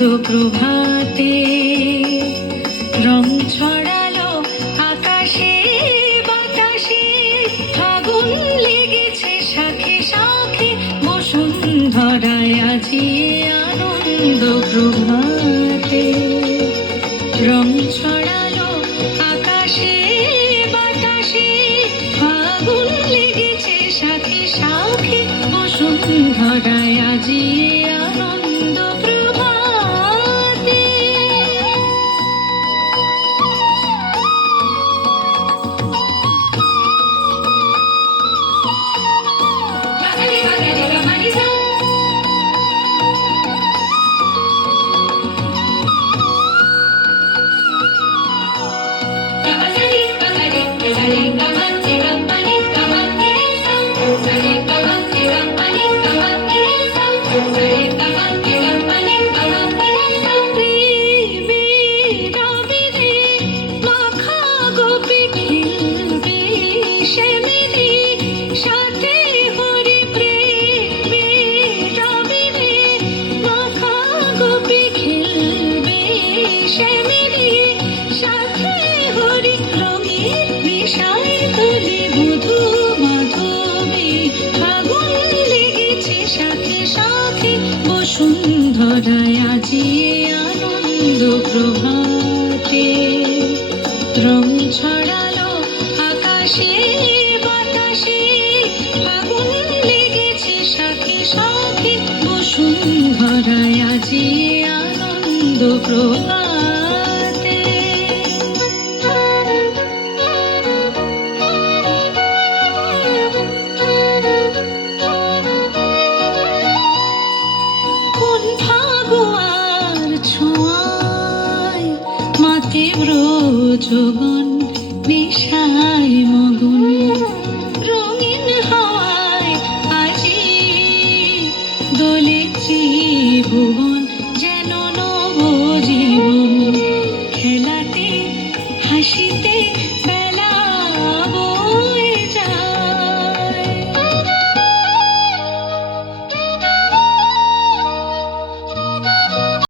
আনন্দ প্রভাতে রং ছড়ালো আকাশে বাতাসে, ফাগুন লেগেছে শাখে শাখে, বসুন্ধরায় আজি আনন্দ প্রভাতে। রং ছড়ালো আকাশে বাতাসে, ফাগুন লেগেছে শাখে শাখে, বসুন্ধরায় আজি আনন্দ প্রভাতে। বসুন্ধরায় আজি আনন্দ প্রভাতে। রং ছড়ালো আকাশে বাতাসে, ফাগুন লেগেছে শাখে শাখে, বসুন্ধরায় আজি আনন্দ প্রভাতে। কোন ফাগুয়ার ছোঁয়ায় মাতে ব্রজগান,